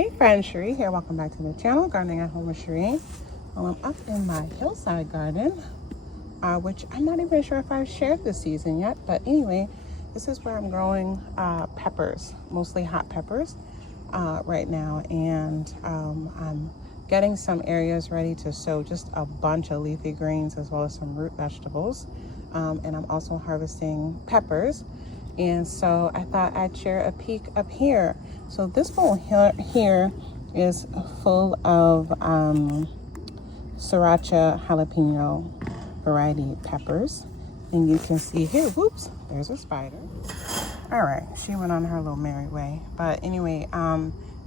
Hey friends, Sheree here. Welcome back to the channel, Gardening at Home with Sheree. Well, I'm up in my hillside garden, which I'm not even sure if I've shared this season yet. But anyway, this is where I'm growing peppers, mostly hot peppers right now. And I'm getting some areas ready to sow just a bunch of leafy greens as well as some root vegetables. And I'm also harvesting peppers. And so I thought I'd share a peek up here. So this bowl here is full of Sriracha jalapeno variety peppers. And you can see here, whoops, there's a spider. All right, she went on her little merry way. But anyway,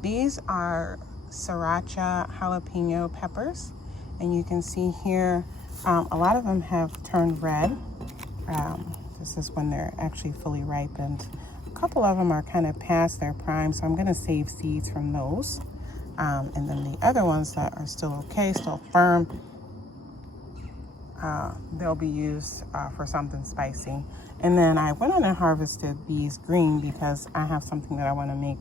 these are Sriracha jalapeno peppers. And you can see here, a lot of them have turned red. This is when they're actually fully ripened. A couple of them are kind of past their prime, so I'm gonna save seeds from those. And then the other ones that are still okay, still firm, they'll be used for something spicy. And then I went on and harvested these green because I have something that I wanna make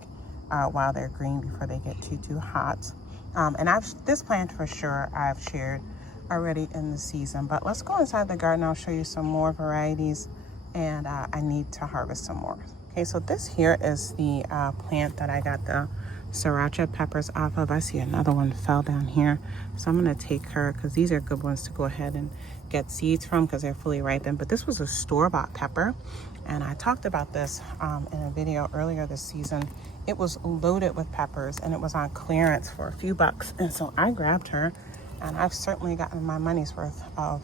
while they're green before they get too hot. And this plant for sure I've shared already in the season, but let's go inside the garden. I'll show you some more varieties, and I need to harvest some more. Okay, so this here is the plant that I got the Sriracha peppers off of. I see another one fell down here, so I'm gonna take her because these are good ones to go ahead and get seeds from because they're fully ripened. But this was a store-bought pepper, and I talked about this in a video earlier this season. It was loaded with peppers and it was on clearance for a few bucks, and so I grabbed her, and I've certainly gotten my money's worth of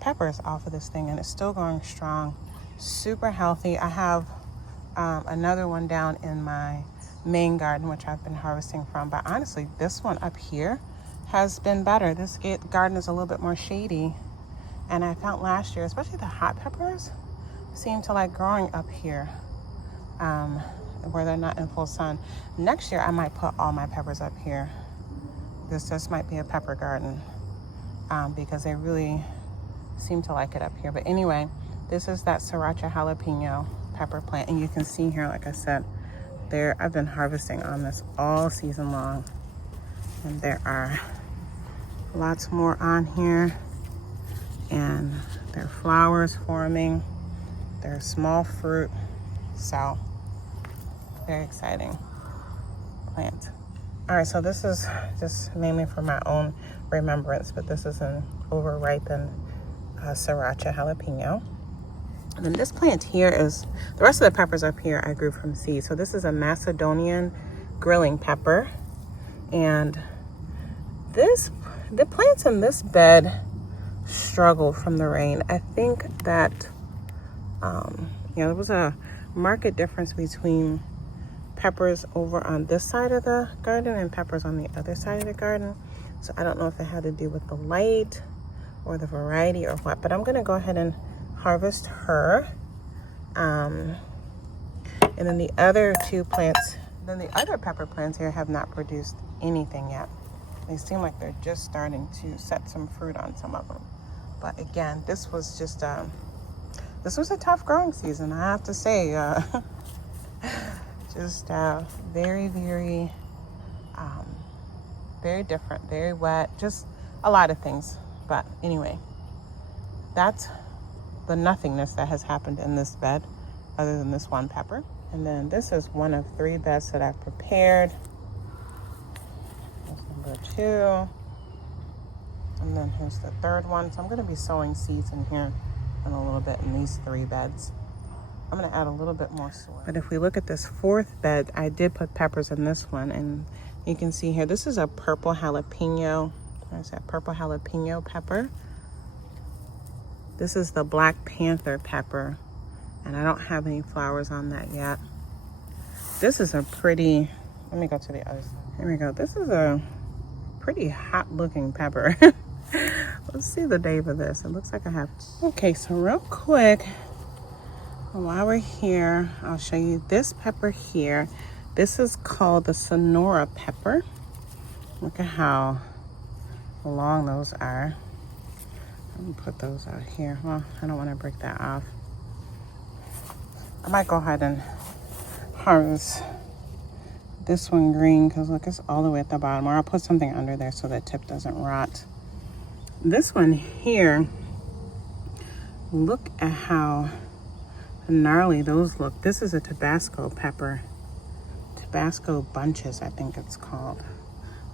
peppers off of this thing, and it's still going strong, super healthy. I have another one down in my main garden, which I've been harvesting from, but honestly, this one up here has been better. This garden is a little bit more shady, and I found last year, especially the hot peppers, seem to like growing up here where they're not in full sun. Next year, I might put all my peppers up here. This might be a pepper garden because they really seem to like it up here. But anyway, this is that Sriracha jalapeno pepper plant, and you can see here, like I said, I've been harvesting on this all season long, and there are lots more on here, and there are flowers forming. There's small fruit, so very exciting plant. All right, so this is just mainly for my own remembrance, but this is an over-ripened Sriracha jalapeno. And then this plant here is, the rest of the peppers up here I grew from seed. So this is a Macedonian grilling pepper. And the plants in this bed struggled from the rain. I think that, there was a marked difference between peppers over on this side of the garden and peppers on the other side of the garden. So I don't know if it had to do with the light or the variety or what, but I'm gonna go ahead and harvest her. And then the other two plants, the other pepper plants here have not produced anything yet. They seem like they're just starting to set some fruit on some of them. But again, this was just, this was a tough growing season, I have to say. Just very, very, very different, very wet, just a lot of things. But anyway, that's the nothingness that has happened in this bed, other than this one pepper. And then this is one of 3 beds that I've prepared. Here's number 2. And then here's the 3rd one. So I'm gonna be sowing seeds in here in a little bit in these 3 beds. I'm gonna add a little bit more soil. But if we look at this 4th bed, I did put peppers in this one, and you can see here, this is a purple jalapeno. There's that purple jalapeno pepper. This is the Black Panther pepper, and I don't have any flowers on that yet. This is a pretty, let me go to the other side. Here we go. This is a pretty hot looking pepper. Let's see the date of this. It looks like I have, okay, so real quick, while we're here, I'll show you this pepper here. This is called the Sonora pepper. Look at how long those are. I'm gonna put those out here. Well, I don't want to break that off. I might go ahead and harvest this one green because look, it's all the way at the bottom. Or I'll put something under there so the tip doesn't rot. This one here, look at how gnarly those look. This is a Tabasco pepper. Tabasco bunches, I think it's called.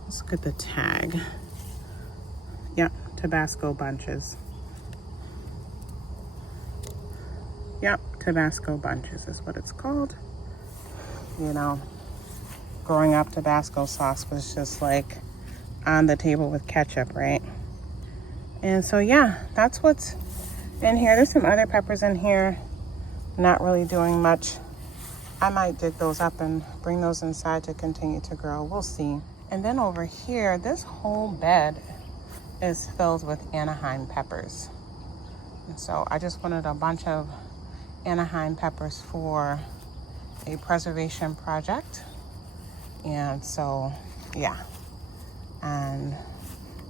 Let's look at the tag. Yep, Tabasco bunches. Yep, Tabasco bunches is what it's called. You know, growing up, Tabasco sauce was just like on the table with ketchup, right? And so yeah, that's what's in here. There's some other peppers in here, not really doing much. I might dig those up and bring those inside to continue to grow. We'll see. And then over here, this whole bed is filled with Anaheim peppers. And so I just wanted a bunch of Anaheim peppers for a preservation project. And so, yeah. And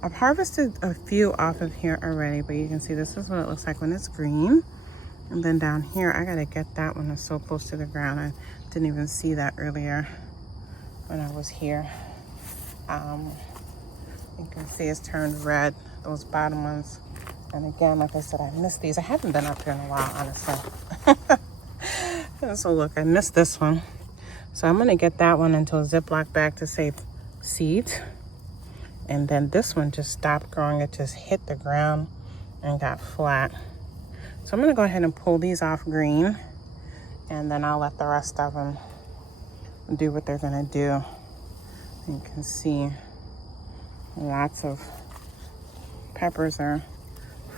I've harvested a few off of here already, but you can see this is what it looks like when it's green. And then down here, I gotta get that one. It's so close to the ground. I didn't even see that earlier when I was here. You can see it's turned red, those bottom ones. And again, like I said, I missed these. I haven't been up here in a while, honestly. And so look, I missed this one. So I'm gonna get that one into a Ziploc bag to save seeds. And then this one just stopped growing. It just hit the ground and got flat. So I'm gonna go ahead and pull these off green, and then I'll let the rest of them do what they're gonna do. You can see lots of peppers are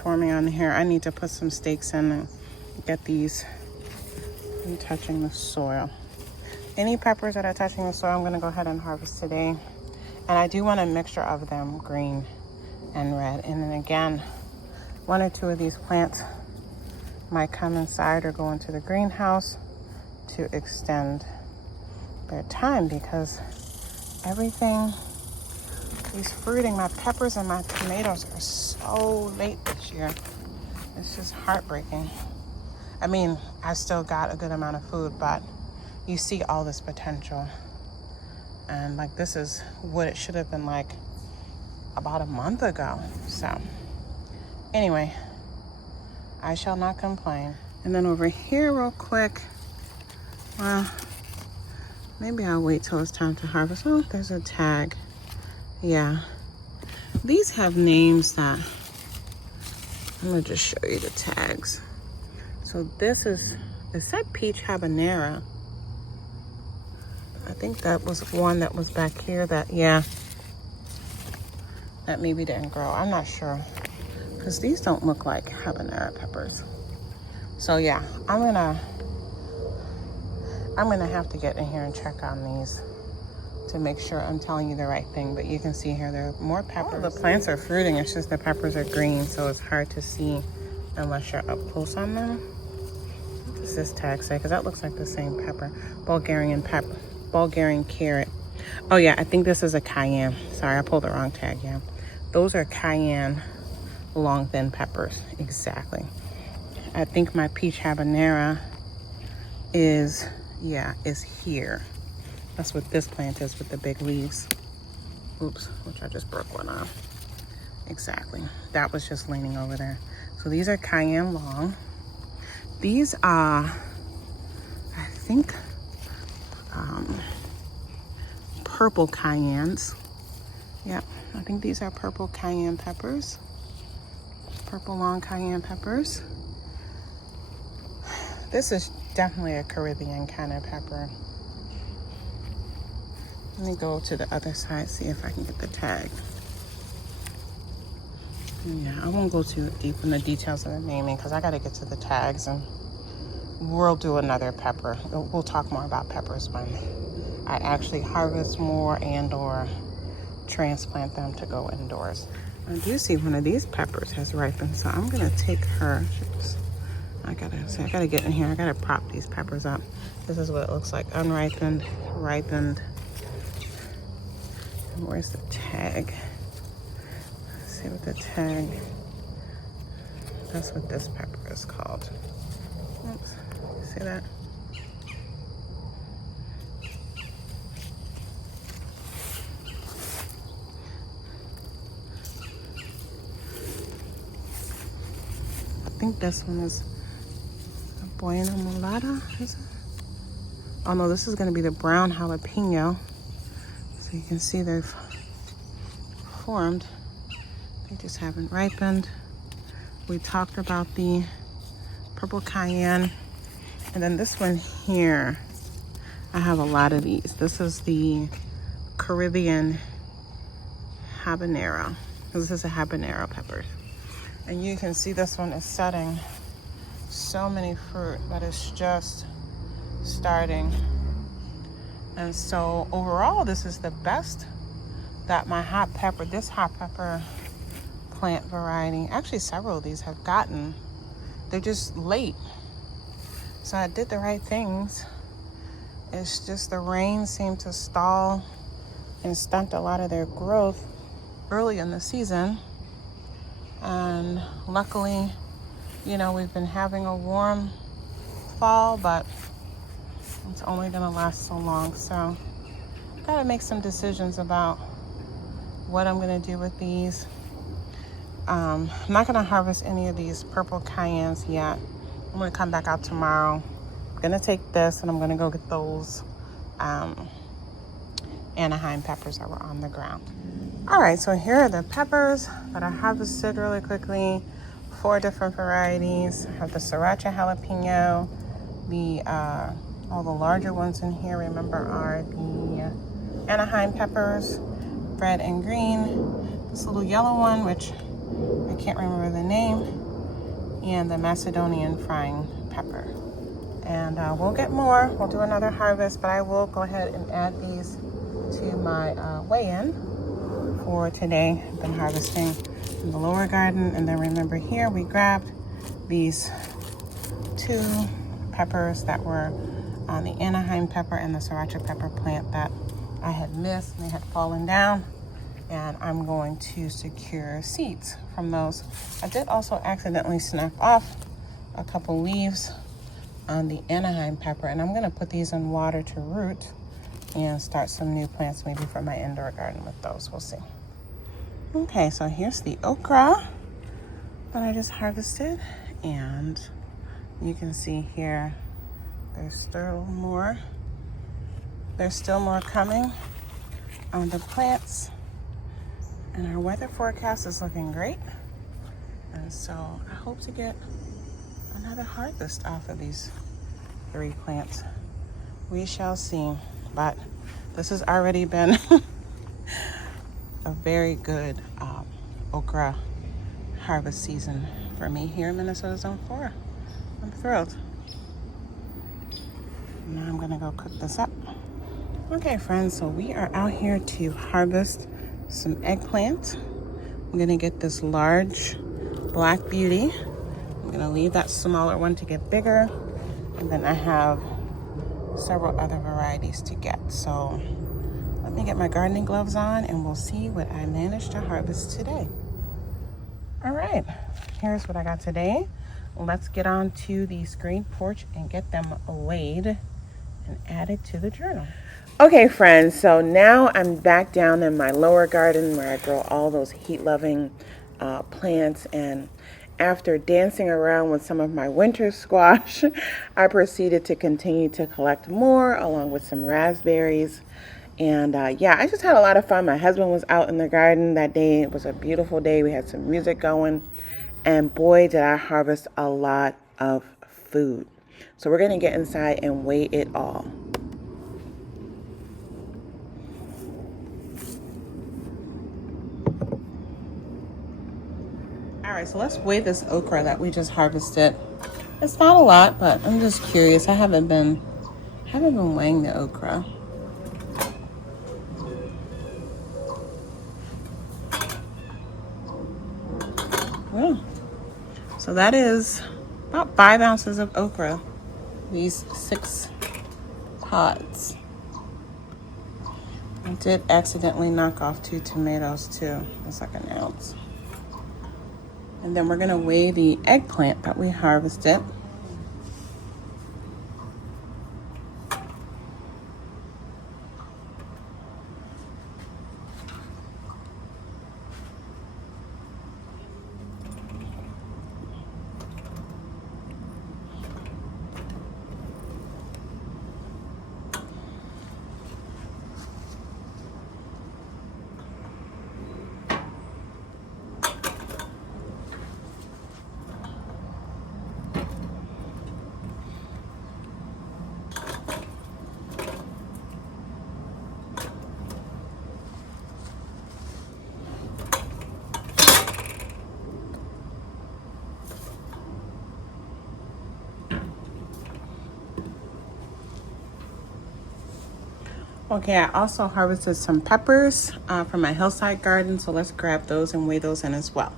forming on here. I need to put some stakes in and get these touching the soil. Any peppers that are touching the soil, I'm gonna go ahead and harvest today. And I do want a mixture of them, green and red. And then again, one or two of these plants might come inside or go into the greenhouse to extend their time, because everything is fruiting. My peppers and my tomatoes are so late this year. It's just heartbreaking. I mean, I still got a good amount of food, but you see all this potential. And like, this is what it should have been like about a month ago. So anyway, I shall not complain. And then over here real quick, well, maybe I'll wait till it's time to harvest. Oh, there's a tag. Yeah, these have names that, I'm gonna just show you the tags. So this is, it said peach habanero. I think that was one that was back here that, yeah, that maybe didn't grow. I'm not sure, because these don't look like habanero peppers. So yeah, I'm gonna have to get in here and check on these to make sure I'm telling you the right thing. But you can see here there are more peppers. The plants are fruiting, it's just the peppers are green, so it's hard to see unless you're up close on them. What does this tag say? Because that looks like the same pepper. Bulgarian carrot. Oh yeah, I think this is a cayenne. Sorry, I pulled the wrong tag. Yeah, those are cayenne long thin peppers. Exactly. I think my peach habanero is here. That's what this plant is with the big leaves. Oops, which I just broke one off. Exactly, that was just leaning over there. So these are cayenne long. These are, I think, purple cayennes. Yep, I think these are purple cayenne peppers. Purple long cayenne peppers. This is definitely a Caribbean kind of pepper. Let me go to the other side, see if I can get the tag. Yeah, I won't go too deep in the details of the naming because I got to get to the tags, and we'll do another pepper. We'll talk more about peppers when I actually harvest more and or transplant them to go indoors. I do see one of these peppers has ripened, so I'm gonna take her. I gotta get in here. I gotta prop these peppers up. This is what it looks like: unripened, ripened. And where's the tag? Let's see what the tag. That's what this pepper is called. Oops, see that? think this one is a Buena Mulata, is it? Oh no, this is gonna be the brown jalapeno. So you can see they've formed. They just haven't ripened. We talked about the purple cayenne. And then this one here, I have a lot of these. This is the Caribbean habanero. This is a habanero pepper. And you can see this one is setting so many fruit that it's just starting. And so overall, this is the best that my this hot pepper plant variety, actually several of these have gotten. They're just late. So I did the right things. It's just the rain seemed to stall and stunt a lot of their growth early in the season. And luckily, you know, we've been having a warm fall, but it's only gonna last so long. So I gotta make some decisions about what I'm gonna do with these. I'm not gonna harvest any of these purple cayennes yet. I'm gonna come back out tomorrow. I'm gonna take this and I'm gonna go get those Anaheim peppers that were on the ground. All right, so here are the peppers that I harvested really quickly. 4 different varieties. I have the sriracha jalapeno. All the larger ones in here, remember, are the Anaheim peppers, red and green. This little yellow one, which I can't remember the name, and the Macedonian frying pepper. And we'll get more. We'll do another harvest, but I will go ahead and add these to my weigh-in for today. I've been harvesting in the lower garden, and then remember here we grabbed these 2 peppers that were on the Anaheim pepper and the sriracha pepper plant that I had missed, and they had fallen down. And I'm going to secure seeds from those. I did also accidentally snap off a couple leaves on the Anaheim pepper, and I'm gonna put these in water to root and start some new plants maybe for my indoor garden with those. We'll see. Okay, so here's the okra that I just harvested, and you can see here there's still more. There's still more coming on the plants. And our weather forecast is looking great. And so I hope to get another harvest off of these 3 plants. We shall see. But this has already been a very good okra harvest season for me here in Minnesota Zone 4. I'm thrilled. Now I'm gonna go cook this up. Okay, friends, so we are out here to harvest some eggplant. I'm gonna get this large black beauty. I'm gonna leave that smaller one to get bigger. And then I have several other varieties to get. So let me get my gardening gloves on and we'll see what I managed to harvest today. All right, here's what I got today. Let's get on to the screen porch and get them weighed and added to the journal. Okay, friends, so now I'm back down in my lower garden where I grow all those heat-loving plants, and after dancing around with some of my winter squash, I proceeded to continue to collect more along with some raspberries. And yeah, I just had a lot of fun. My husband was out in the garden that day. It was a beautiful day. We had some music going, and boy, did I harvest a lot of food. So we're gonna get inside and weigh it all. All right, so let's weigh this okra that we just harvested. It's not a lot, but I'm just curious. I haven't been weighing the okra. Well, so that is about 5 ounces of okra. These 6 pods. I did accidentally knock off 2 tomatoes too. It's like an ounce. And then we're gonna weigh the eggplant that we harvested. Okay, I also harvested some peppers from my hillside garden, so let's grab those and weigh those in as well.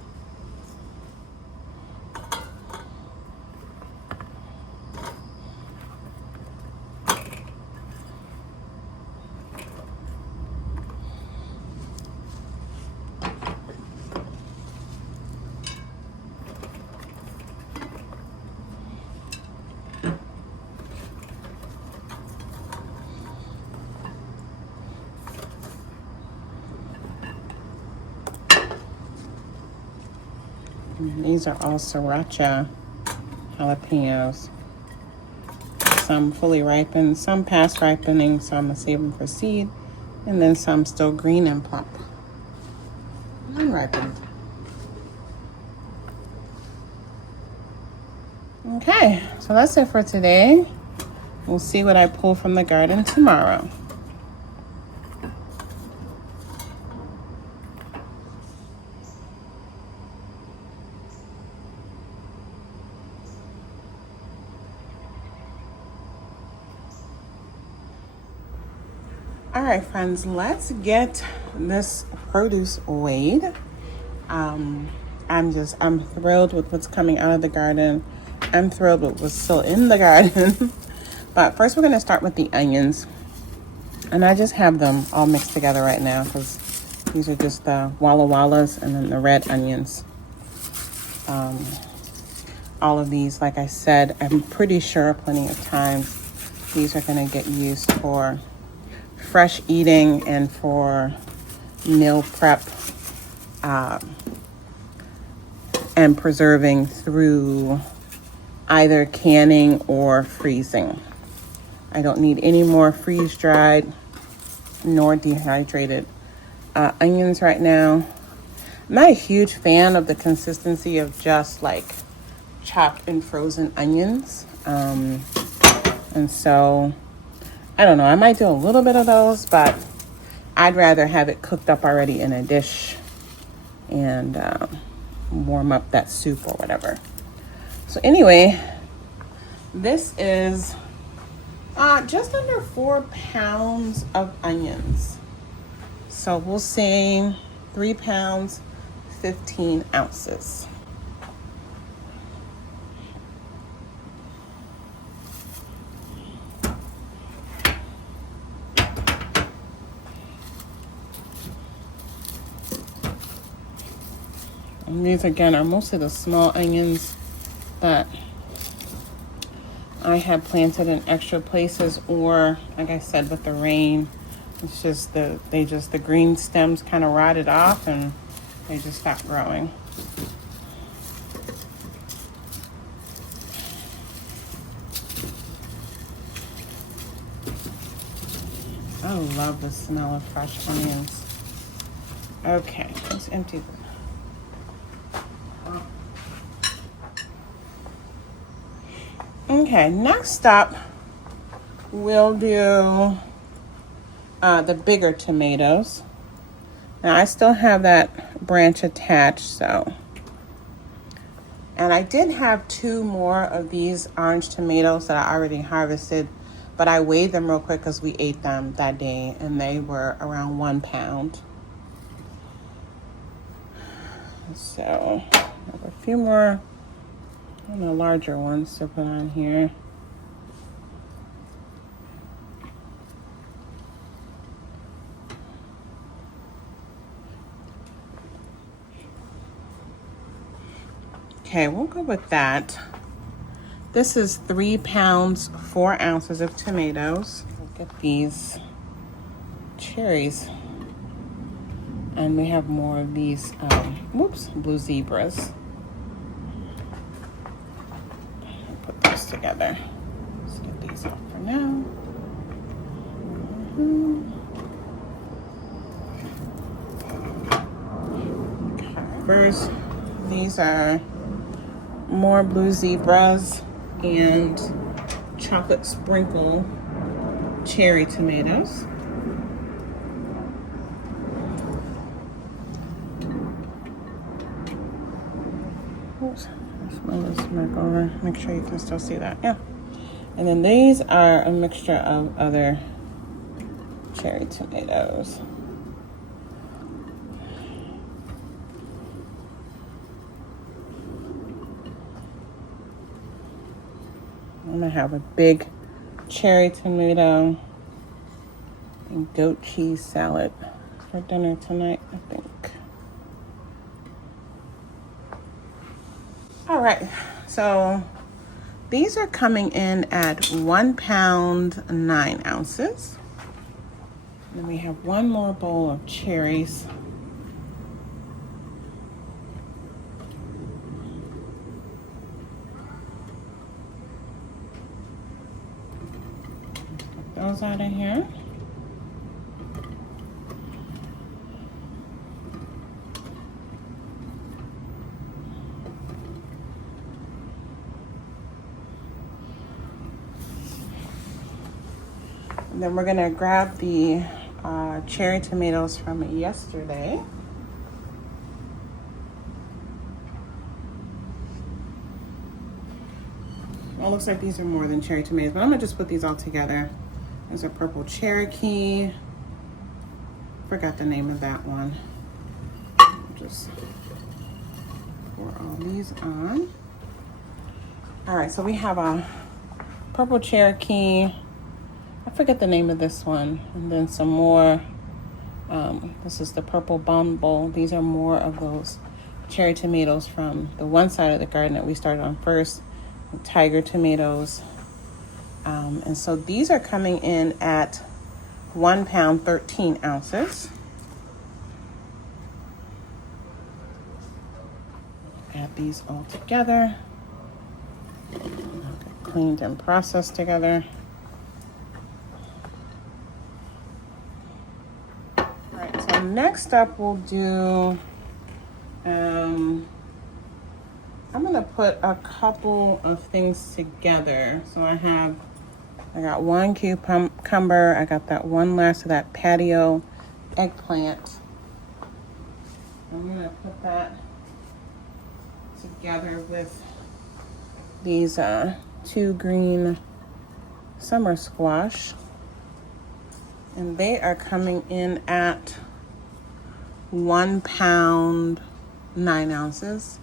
These are all sriracha jalapenos. Some fully ripened, some past ripening, so I'm gonna save them for seed, and then some still green and plump. Unripened. Okay, so that's it for today. We'll see what I pull from the garden tomorrow. All right, friends, let's get this produce weighed. I'm thrilled with what's coming out of the garden. I'm thrilled with what's still in the garden. But first we're gonna start with the onions. And I just have them all mixed together right now because these are just the Walla Wallas and then the red onions. All of these, like I said, I'm pretty sure plenty of times these are gonna get used for fresh eating and for meal prep and preserving through either canning or freezing. I don't need any more freeze-dried nor dehydrated onions right now. I'm not a huge fan of the consistency of just like chopped and frozen onions. And so I don't know, I might do a little bit of those, but I'd rather have it cooked up already in a dish and warm up that soup or whatever. So anyway, this is just under 4 pounds of onions. So we'll say 3 pounds, 15 ounces. And these again are mostly the small onions that I have planted in extra places, or like I said, with the rain, it's just the green stems kind of rotted off and they just stopped growing. I love the smell of fresh onions. Okay, let's empty this. Okay, next up, we'll do the bigger tomatoes. Now, I still have that branch attached, so. And I did have 2 more of these orange tomatoes that I already harvested, but I weighed them real quick because we ate them that day, and they were around 1 pound. So, I have a few more. And the larger ones to put on here. Okay, we'll go with that. This is 3 pounds, 4 ounces of tomatoes. Look at these cherries. And we have more of these, blue zebras. Together. Let's get these off for now. Okay. First, these are more blue zebras and chocolate sprinkle cherry tomatoes. Oops. Mark over, make sure you can still see that. Yeah. And then these are a mixture of other cherry tomatoes. I'm gonna have a big cherry tomato and goat cheese salad for dinner tonight, I think. All right, so these are coming in at 1 pound, 9 ounces. Then we have one more bowl of cherries. Put those out of here. And then we're gonna grab the cherry tomatoes from yesterday. Well, it looks like these are more than cherry tomatoes, but I'm gonna just put these all together. There's a purple Cherokee. Forgot the name of that one. Just pour all these on. All right, so we have a purple Cherokee. I forget the name of this one. And then some more. This is the purple bumble. These are more of those cherry tomatoes from the one side of the garden that we started on first. Tiger tomatoes. And so these are coming in at 1 pound, 13 ounces. Add these all together. Cleaned and processed together. All right, so next up we'll do, I'm gonna put a couple of things together. So I got one cucumber, I got that one last of that patio eggplant. I'm gonna put that together with these 2 green summer squash. And they are coming in at 1 pound, 9 ounces.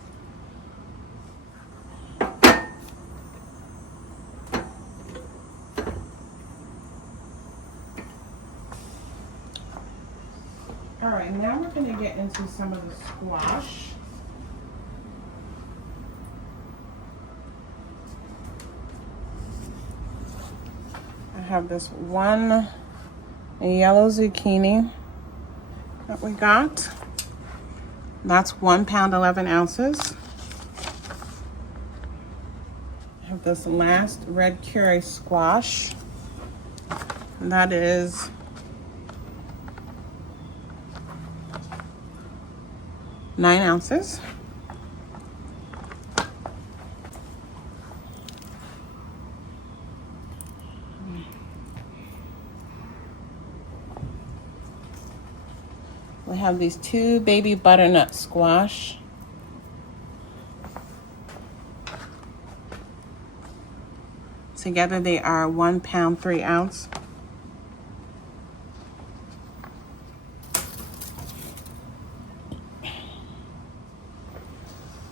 All right, now we're going to get into some of the squash. I have this one yellow zucchini that we got. That's 1 pound, 11 ounces. I have this last red curry squash. And that is 9 ounces. We have these 2 baby butternut squash. Together they are 1 pound, 3 ounce.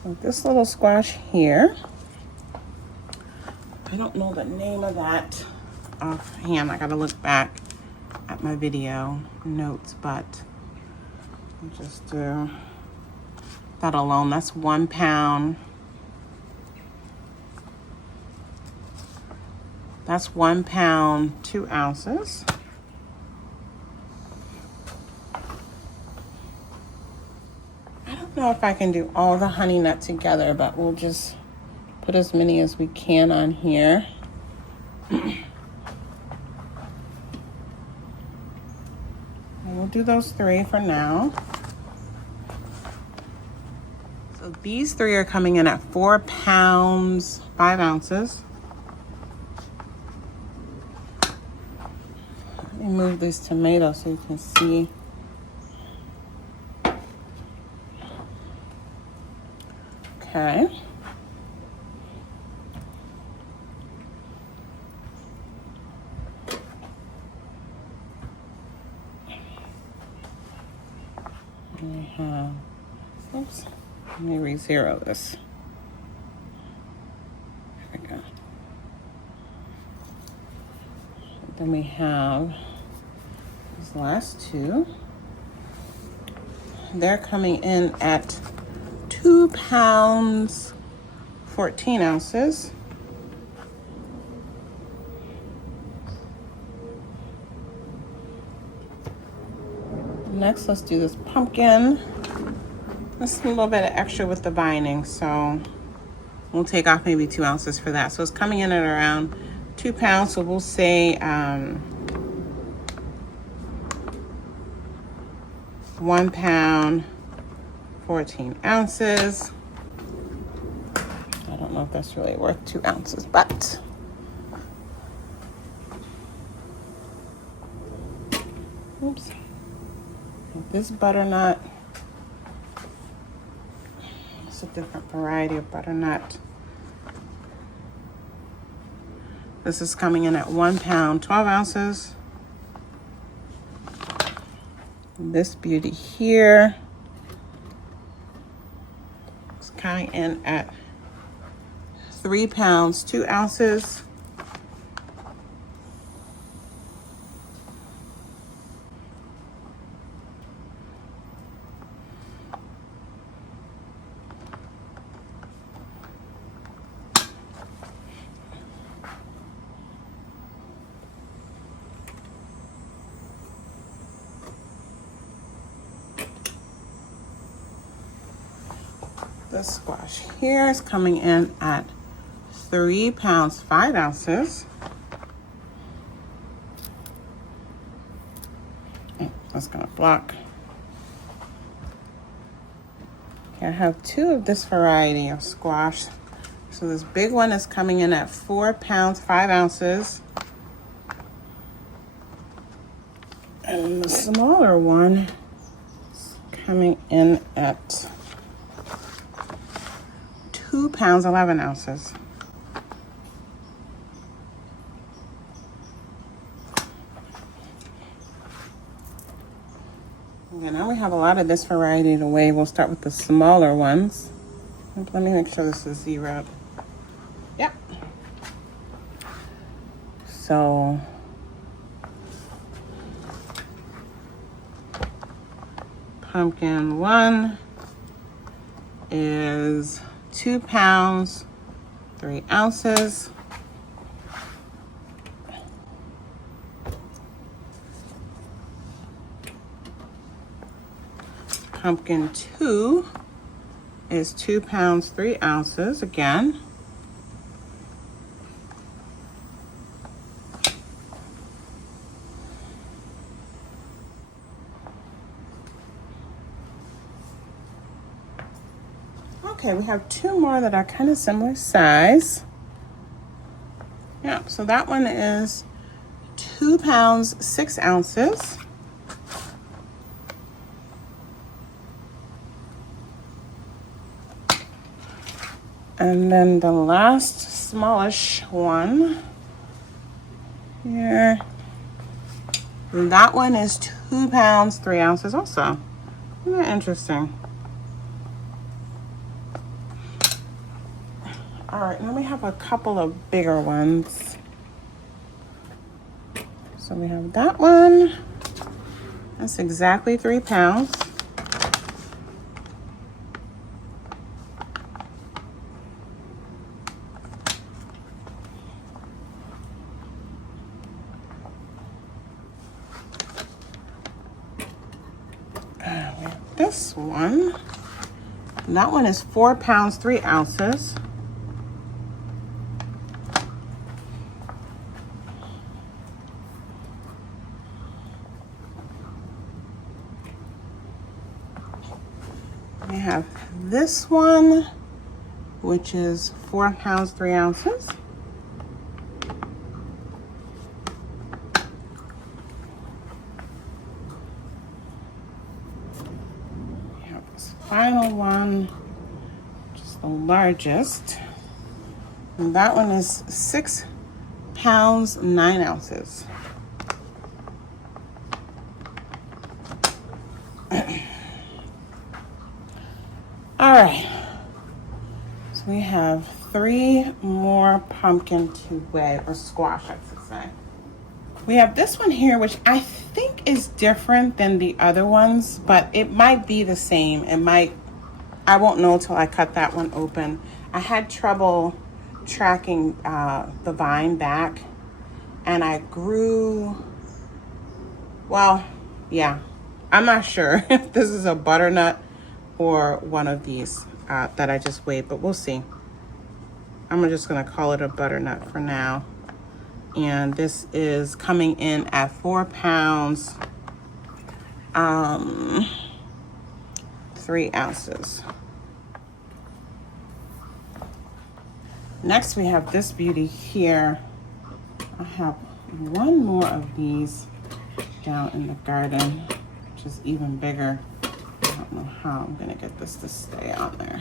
And this little squash here, I don't know the name of that offhand. I gotta look back at my video notes, but I'll just do that alone. That's 1 pound. That's 1 pound, 2 ounces. I don't know if I can do all the honey nut together, but we'll just put as many as we can on here. And we'll do those 3 for now. So these 3 are coming in at 4 pounds, 5 ounces. Let me move these tomatoes so you can see. Okay. We have, oops, let me re-zero this. There we go. Then we have these last two. They're coming in at 2 pounds, 14 ounces. Next, let's do this pumpkin. This is a little bit of extra with the binding, so we'll take off maybe 2 ounces for that. So it's coming in at around 2 pounds, so we'll say 1 pound, 14 ounces. I don't know if that's really worth 2 ounces, but oops. This butternut, it's a different variety of butternut. This is coming in at 1 pound, 12 ounces. This beauty here is coming in at 3 pounds, 2 ounces. The squash here is coming in at 3 pounds, 5 ounces. Oh, that's gonna block. Okay, I have 2 of this variety of squash. So this big one is coming in at 4 pounds, 5 ounces. And the smaller one is coming in at 2 pounds, 11 ounces. Okay, now we have a lot of this variety to weigh. We'll start with the smaller ones. Let me make sure this is zeroed. Yep. So pumpkin 1 is 2 pounds, 3 ounces. Pumpkin 2 is 2 pounds, 3 ounces again. Okay, we have 2 more that are kind of similar size. Yeah, so that one is 2 pounds, 6 ounces. And then the last smallish one here, that one is 2 pounds, 3 ounces also. Isn't that interesting? All right, now we have a couple of bigger ones. So we have that one. That's exactly 3 pounds. We have this one. And that one is 4 pounds, 3 ounces. We have this one, which is 4 pounds, 3 ounces. We have this final one, which is the largest. And that one is 6 pounds, 9 ounces. right. So we have 3 more pumpkin to weigh, or squash, I should say. We have this one here, which I think is different than the other ones, but it might be the same. I won't know till I cut that one open. I had trouble tracking the vine back, and I grew, well, yeah, I'm not sure if this is a butternut or one of these that I just weighed, but we'll see. I'm just gonna call it a butternut for now. And this is coming in at 4 pounds, 3 ounces. Next we have this beauty here. I have 1 more of these down in the garden, which is even bigger. I don't know how I'm gonna get this to stay on there.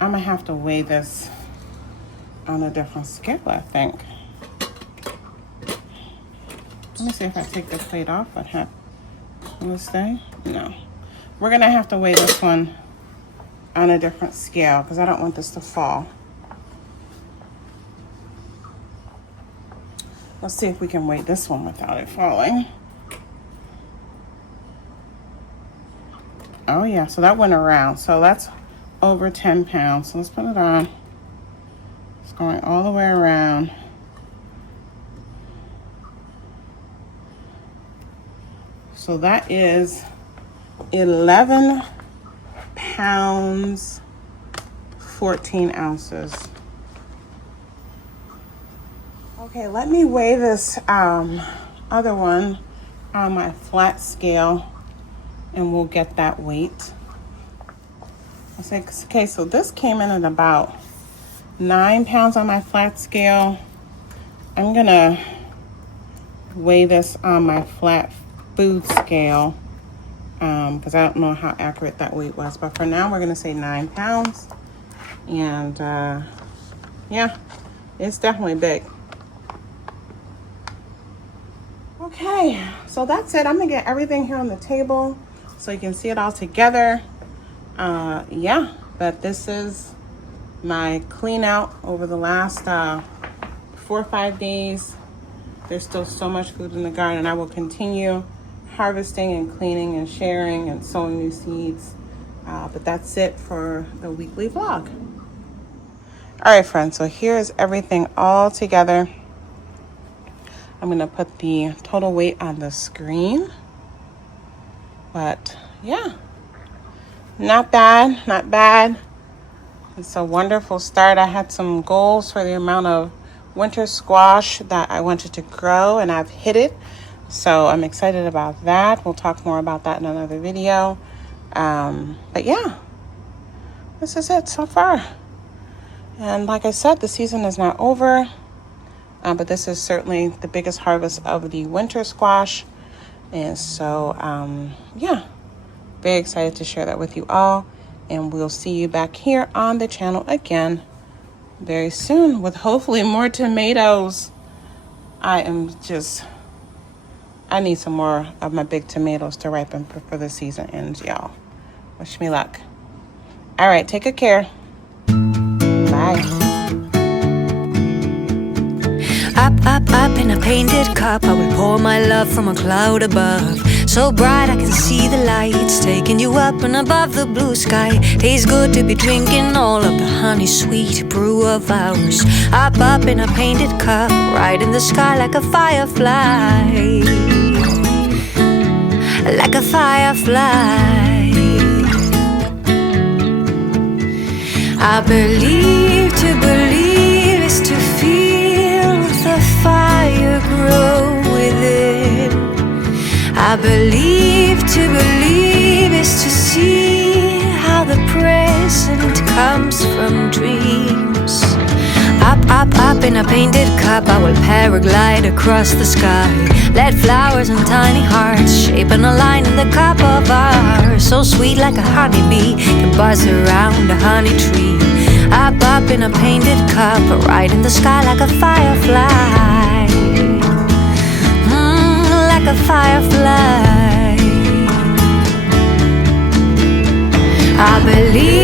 I'm gonna have to weigh this on a different scale, I think. Let me see if I take the plate off. What happened? Will it stay? No. We're gonna have to weigh this one on a different scale because I don't want this to fall. Let's see if we can weigh this one without it falling. Oh yeah, so that went around. So that's over 10 pounds. So let's put it on. It's going all the way around. So that is 11 pounds, 14 ounces. Okay, let me weigh this other one on my flat scale and we'll get that weight. Okay, so this came in at about 9 pounds on my flat scale. I'm gonna weigh this on my flat food scale because I don't know how accurate that weight was, but for now we're gonna say 9 pounds. And yeah, it's definitely big. Okay, so that's it. I'm gonna get everything here on the table so you can see it all together. Yeah, but this is my clean out over the last 4 or 5 days. There's still so much food in the garden. I will continue harvesting and cleaning and sharing and sowing new seeds. But that's it for the weekly vlog. All right, friends, so here's everything all together. I'm gonna put the total weight on the screen. But yeah, not bad, not bad. It's a wonderful start. I had some goals for the amount of winter squash that I wanted to grow, and I've hit it. So I'm excited about that. We'll talk more about that in another video. But yeah, this is it so far. And like I said, the season is not over, but this is certainly the biggest harvest of the winter squash. And so, yeah, very excited to share that with you all. And we'll see you back here on the channel again very soon with hopefully more tomatoes. I need some more of my big tomatoes to ripen before the season ends, y'all. Wish me luck. All right, take good care. Bye. Up in a painted cup, I will pour my love from a cloud above. So bright I can see the lights taking you up and above the blue sky. Tastes good to be drinking all of the honey sweet brew of ours. Up in a painted cup, right in the sky like a firefly. Like a firefly. I believe to believe is to feel the fire grow within. I believe to believe is to see how the present comes from dreams. Up in a painted cup, I will paraglide across the sky. Let flowers and tiny hearts shape and align in the cup of ours. So sweet like a honeybee can buzz around a honey tree. Up in a painted cup, right in the sky like a firefly. Like a firefly. believe